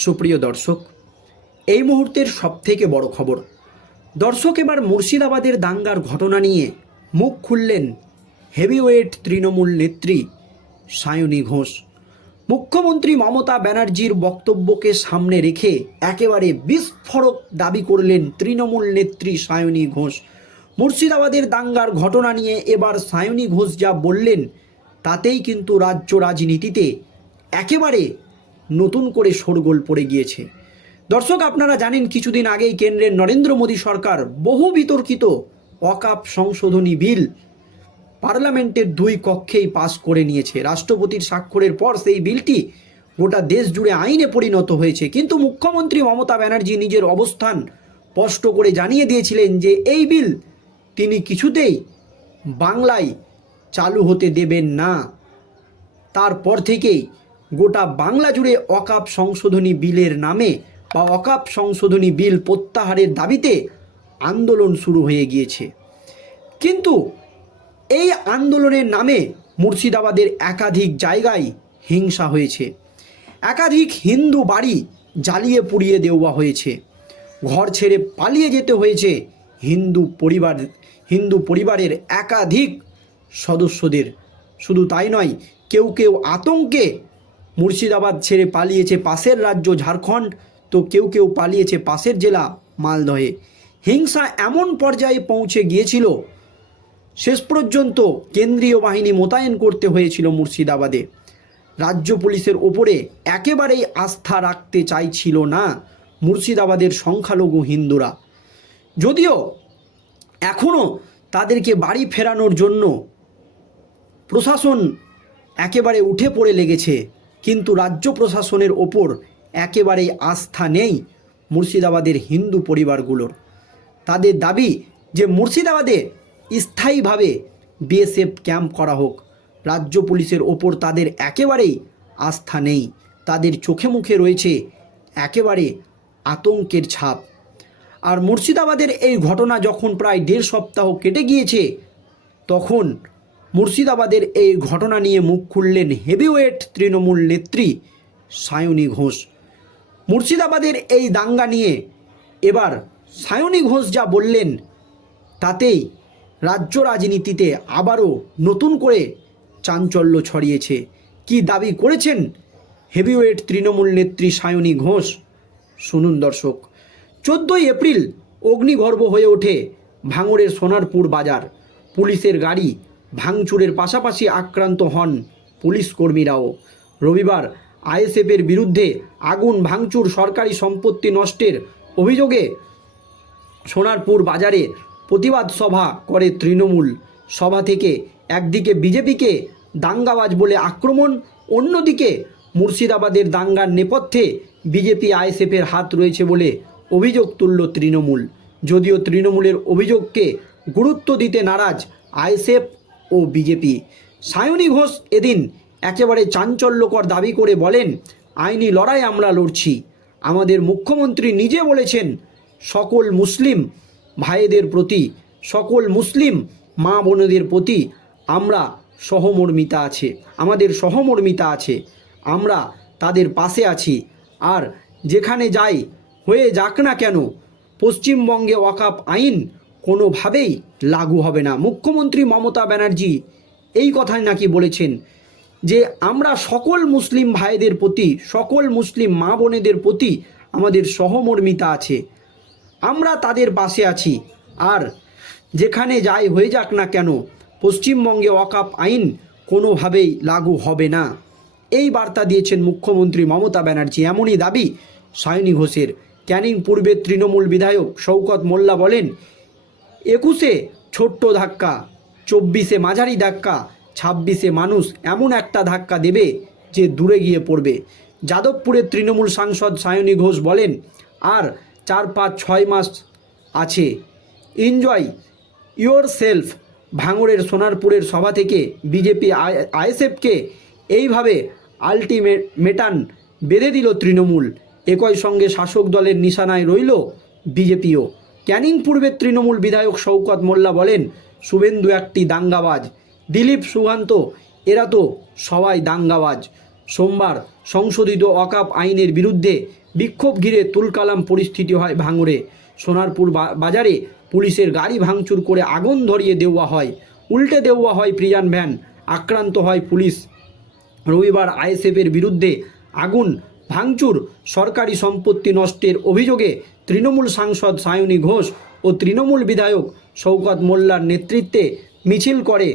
সুপ্রিয় দর্শক, এই মুহূর্তের সবথেকে বড় খবর, দর্শক এবার মুর্শিদাবাদের দাঙ্গার ঘটনা নিয়ে মুখ খুললেন হেভিওয়েট তৃণমূল নেত্রী সায়নী ঘোষ। মুখ্যমন্ত্রী মমতা ব্যানার্জির বক্তব্যকে সামনে রেখে একেবারে বিস্ফোরক দাবি করলেন তৃণমূল নেত্রী সায়নী ঘোষ। মুর্শিদাবাদের দাঙ্গার ঘটনা নিয়ে এবার সায়নী ঘোষ যা বললেন, তাতেই কিন্তু রাজ্য রাজনীতিতে একেবারে নতুন করে শোরগোল পড়ে গিয়েছে। দর্শক, আপনারা জানেন কিছুদিন আগেই কেন্দ্রের নরেন্দ্র মোদী সরকার বহু বিতর্কিত অকাপ সংশোধনী বিল পার্লামেন্টের দুই কক্ষেই পাশ করে নিয়েছে। রাষ্ট্রপতির স্বাক্ষরের পর সেই বিলটি গোটা দেশ জুড়ে আইনে পরিণত হয়েছে। কিন্তু মুখ্যমন্ত্রী মমতা ব্যানার্জি নিজের অবস্থান স্পষ্ট করে জানিয়ে দিয়েছিলেন যে এই বিল তিনি কিছুতেই বাংলায় চালু হতে দেবেন না। তারপর থেকেই গোটা বাংলা জুড়ে অকাপ সংশোধনী বিলের নামে বা অকাপ সংশোধনী বিল প্রত্যাহারের দাবিতে আন্দোলন শুরু হয়ে গিয়েছে। কিন্তু এই আন্দোলনের নামে মুর্শিদাবাদের একাধিক জায়গায় হিংসা হয়েছে। একাধিক হিন্দু বাড়ি জ্বালিয়ে পুড়িয়ে দেওয়া হয়েছে। ঘর ছেড়ে পালিয়ে যেতে হয়েছে হিন্দু পরিবার, হিন্দু পরিবারের একাধিক সদস্যদের। শুধু তাই নয়, কেউ কেউ আতঙ্কে মুর্শিদাবাদ ছেড়ে পালিয়েছে পাশের রাজ্য ঝাড়খণ্ড, তো কেউ কেউ পালিয়েছে পাশের জেলা মালদহে। হিংসা এমন পর্যায়ে পৌঁছে গিয়েছিল, শেষ পর্যন্ত কেন্দ্রীয় বাহিনী মোতায়েন করতে হয়েছিল মুর্শিদাবাদে। রাজ্য পুলিশের ওপরে একেবারেই আস্থা রাখতে চাইছিল না মুর্শিদাবাদের সংখ্যালঘু হিন্দুরা। যদিও এখনও তাদেরকে বাড়ি ফেরানোর জন্য প্রশাসন একেবারে উঠে পড়ে লেগেছে কিন্তু রাজ্য প্রশাসনের ওপর একেবারেই আস্থা নেই মুর্শিদাবাদের হিন্দু পরিবারগুলোর। তাদের দাবি যে মুর্শিদাবাদে স্থায়ীভাবে বিএসএফ ক্যাম্প করা হোক। রাজ্য পুলিশের ওপর তাদের একেবারেই আস্থা নেই। তাদের চোখে মুখে রয়েছে একেবারে আতঙ্কের ছাপ। আর মুর্শিদাবাদের এই ঘটনা যখন প্রায় দেড় সপ্তাহ কেটে গিয়েছে, তখন মুর্শিদাবাদের এই ঘটনা নিয়ে মুখ খুললেন হেভিওয়েট তৃণমূল নেত্রী সায়নী ঘোষ। মুর্শিদাবাদের এই দাঙ্গা নিয়ে এবার সায়নী ঘোষ যা বললেন, তাতেই রাজ্য রাজনীতিতে আবারও নতুন করে চাঞ্চল্য ছড়িয়েছে। কি দাবি করেছেন হেভিওয়েট তৃণমূল নেত্রী সায়নী ঘোষ? শুনুন দর্শক, চোদ্দোই এপ্রিল অগ্নিগর্ভ হয়ে ওঠে ভাঙড়ের সোনারপুর বাজার। পুলিশের গাড়ি ভাঙচুরের পাশাপাশি আক্রান্ত হন পুলিশ কর্মীরাও। রবিবার আইএসএফের বিরুদ্ধে আগুন, ভাঙচুর, সরকারি সম্পত্তি নষ্টের অভিযোগে সোনারপুর বাজারে প্রতিবাদ সভা করে তৃণমূল। সভা থেকে একদিকে বিজেপিকে দাঙ্গাবাজ বলে আক্রমণ, অন্যদিকে মুর্শিদাবাদের দাঙ্গার নেপথ্যে বিজেপি আইএসএফের হাত রয়েছে বলে অভিযোগ তুলল তৃণমূল। যদিও তৃণমূলের অভিযোগকে গুরুত্ব দিতে নারাজ আইএসএফ ও বিজেপি। সায়নী ঘোষ এদিন একেবারে চাঞ্চল্যকর দাবি করে বলেন, আইনি লড়াই আমরা লড়ছি। আমাদের মুখ্যমন্ত্রী নিজে বলেছেন, সকল মুসলিম ভাইদের প্রতি, সকল মুসলিম মা বোনেদের প্রতি আমরা সহমর্মিতা আছে, আমাদের সহমর্মিতা আছে, আমরা তাদের পাশে আছি। আর যেখানে যাই, হয়ে যাক না কেন, পশ্চিমবঙ্গে ওয়াকাপ আইন কোনোভাবেই লাগু হবে না। মুখ্যমন্ত্রী মমতা ব্যানার্জি এই কথাই নাকি বলেছেন যে, আমরা সকল মুসলিম ভাইদের প্রতি, সকল মুসলিম মা বোনেদের প্রতি আমাদের সহমর্মিতা আছে। আমরা তাদের পাশে আছি। আর যেখানে যাই হয়ে যাক না কেন, পশ্চিমবঙ্গে ওয়াকাপ আইন কোনোভাবেই লাগু হবে না। এই বার্তা দিয়েছেন মুখ্যমন্ত্রী মমতা ব্যানার্জি। এমনই দাবি সায়নী ঘোষের। ক্যানিং পূর্বের তৃণমূল বিধায়ক শওকত মোল্লা বলেন একুশে ছোট্ট ধাক্কা, চব্বিশে মাঝারি ধাক্কা, ছাব্বিশে মানুষ এমন একটা ধাক্কা দেবে যে দূরে গিয়ে পড়বে। যাদবপুরের তৃণমূল সাংসদ সায়নী ঘোষ বলেন, আর চার, পাঁচ, ছয় মাস আছে। এনজয় ইয়োর সেলফ ভাঙড়ের সোনারপুরের সভা থেকে বিজেপি আইএসএফকে এইভাবে আলটিমেটান বেঁধে দিল তৃণমূল। একই সঙ্গে শাসক দলের নিশানায় রইল বিজেপিও। ক্যানিং পূর্বের তৃণমূল বিধায়ক শওকত মোল্লা বলেন, শুভেন্দু একটি দাঙ্গাবাজ। দিলীপ সুকান্ত, এরা তো সবাই দাঙ্গাবাজ। সোমবার সংশোধিত অকাপ আইনের বিরুদ্ধে বিক্ষোভ ঘিরে তুলকালাম পরিস্থিতি হয় ভাঙড়ে। সোনারপুর বাজারে পুলিশের গাড়ি ভাঙচুর করে আগুন ধরিয়ে দেওয়া হয়। উল্টে দেওয়া হয় প্রিয়ান ভ্যান, আক্রান্ত হয় পুলিশ। রবিবার আইএসএফের বিরুদ্ধে আগুন, ভাঙচুর, সরকারি সম্পত্তি নষ্টের অভিযোগে তৃণমূল সাংসদ সায়নী ঘোষ ও তৃণমূল বিধায়ক শওকত মোল্লার নেতৃত্বে মিছিল করে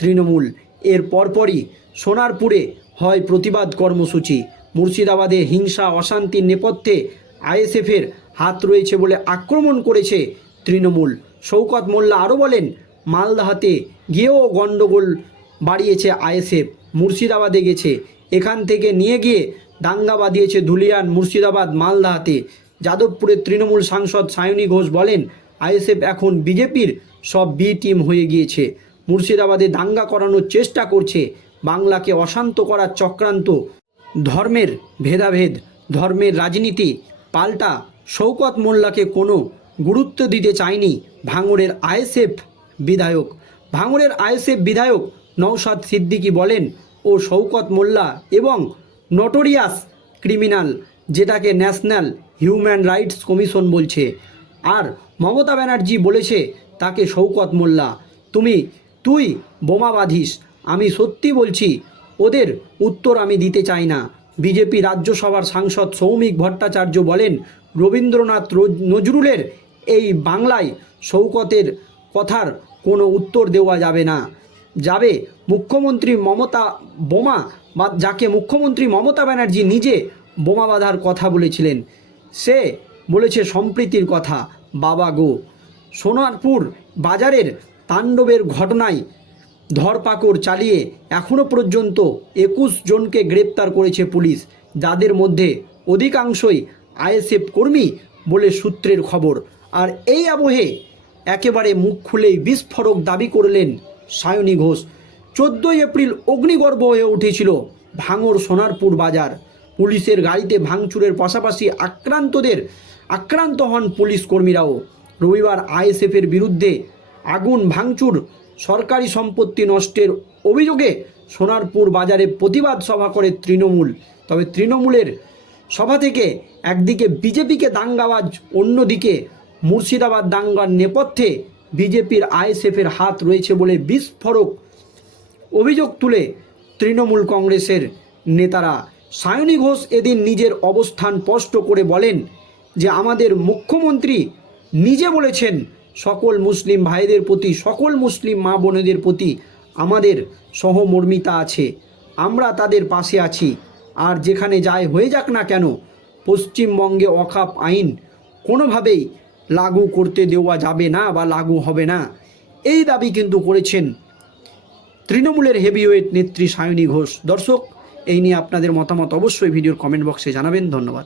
তৃণমূল। এর পরপরই সোনারপুরে হয় প্রতিবাদ কর্মসূচি। মুর্শিদাবাদে হিংসা, অশান্তির নেপথ্যে আইএসএফের হাত রয়েছে বলে আক্রমণ করেছে তৃণমূল। শওকত মোল্লা আরও বলেন, মালদাহাতে গিয়েও গণ্ডগোল বাড়িয়েছে আইএসএফ। মুর্শিদাবাদে গেছে। এখান থেকে নিয়ে গিয়ে দাঙ্গা বাঁধিয়েছে ধুলিয়ান, মুর্শিদাবাদ, মালদাহাতে। যাদবপুরের তৃণমূল সাংসদ সায়নী ঘোষ বলেন, আইএসএফ এখন বিজেপির সব বি টিম হয়ে গিয়েছে। মুর্শিদাবাদে দাঙ্গা করানোর চেষ্টা করছে। বাংলাকে অশান্ত করার চক্রান্ত। ধর্মের ভেদাভেদ, ধর্মের রাজনীতি, পাল্টা শৌকত মোল্লাকে কোনো গুরুত্ব দিতে চায়নি ভাঙড়ের আইএসএফ বিধায়ক। ভাঙড়ের আইএসএফ বিধায়ক নওশাদ সিদ্দিকী বলেন, ও শৌকত মোল্লা এবং নটোরিয়াস ক্রিমিনাল, যেটাকে ন্যাশনাল হিউম্যান রাইটস কমিশন বলছে। আর মমতা ব্যানার্জি বলেছে তাকে শৌকত মোল্লা। তুমি, তুই বোমা বাঁধিস। আমি সত্যি বলছি, ওদের উত্তর আমি দিতে চাই না। বিজেপি রাজ্যসভার সাংসদ সৌমিক ভট্টাচার্য বলেন, রবীন্দ্রনাথ নজরুলের এই বাংলায় শৌকতের কথার কোনো উত্তর দেওয়া যাবে না। যাবে মুখ্যমন্ত্রী মমতা বোমা বা, যাকে মুখ্যমন্ত্রী মমতা ব্যানার্জি নিজে বোমা বাঁধার কথা বলেছিলেন। সে বলেছে সম্প্রীতির কথা, বাবা গো, সোনারপুর বাজারের তাণ্ডবের ঘটনায় ধরপাকড় চালিয়ে এখনও পর্যন্ত একুশ জনকে গ্রেপ্তার করেছে পুলিশ, যাদের মধ্যে অধিকাংশই আইএসএফ কর্মী বলে সূত্রের খবর। আর এই আবহে একেবারে মুখ খুলেই বিস্ফোরক দাবি করলেন সায়নী ঘোষ। চোদ্দোই এপ্রিল অগ্নিগর্ভ হয়ে উঠেছিল ভাঙর সোনারপুর বাজার। পুলিশের গাড়িতে ভাঙচুরের পাশাপাশি আক্রান্তদের আক্রান্ত হন পুলিশ কর্মীরাও। রবিবার আইএসএফের বিরুদ্ধে আগুন, ভাঙচুর, সরকারি সম্পত্তি নষ্টের অভিযোগে সোনারপুর বাজারে প্রতিবাদ সভা করে তৃণমূল। তবে তৃণমূলের সভা থেকে একদিকে বিজেপিকে দাঙ্গাবাজ, অন্যদিকে মুর্শিদাবাদ দাঙ্গার নেপথ্যে বিজেপির আইএসএফের হাত রয়েছে বলে বিস্ফোরক অভিযোগ তুলে তৃণমূল কংগ্রেসের নেতারা। সায়নী ঘোষ এদিন নিজের অবস্থান স্পষ্ট করে বলেন যে আমাদের মুখ্যমন্ত্রী নিজে বলেছেন, সকল মুসলিম ভাইদের প্রতি, সকল মুসলিম মা বোনেদের প্রতি আমাদের সহমর্মিতা আছে, আমরা তাদের পাশে আছি। আর যেখানে যায় হয়ে যাক না কেন, পশ্চিমবঙ্গে অখাপ আইন কোনোভাবেই লাগু করতে দেওয়া যাবে না বা লাগু হবে না। এই দাবি কিন্তু করেছেন তৃণমূলের হেভিওয়েট নেত্রী সায়নী ঘোষ। দর্শক এই নিয়ে আপনাদের মতামত অবশ্যই ভিডিওর কমেন্ট বক্সে জানাবেন। ধন্যবাদ।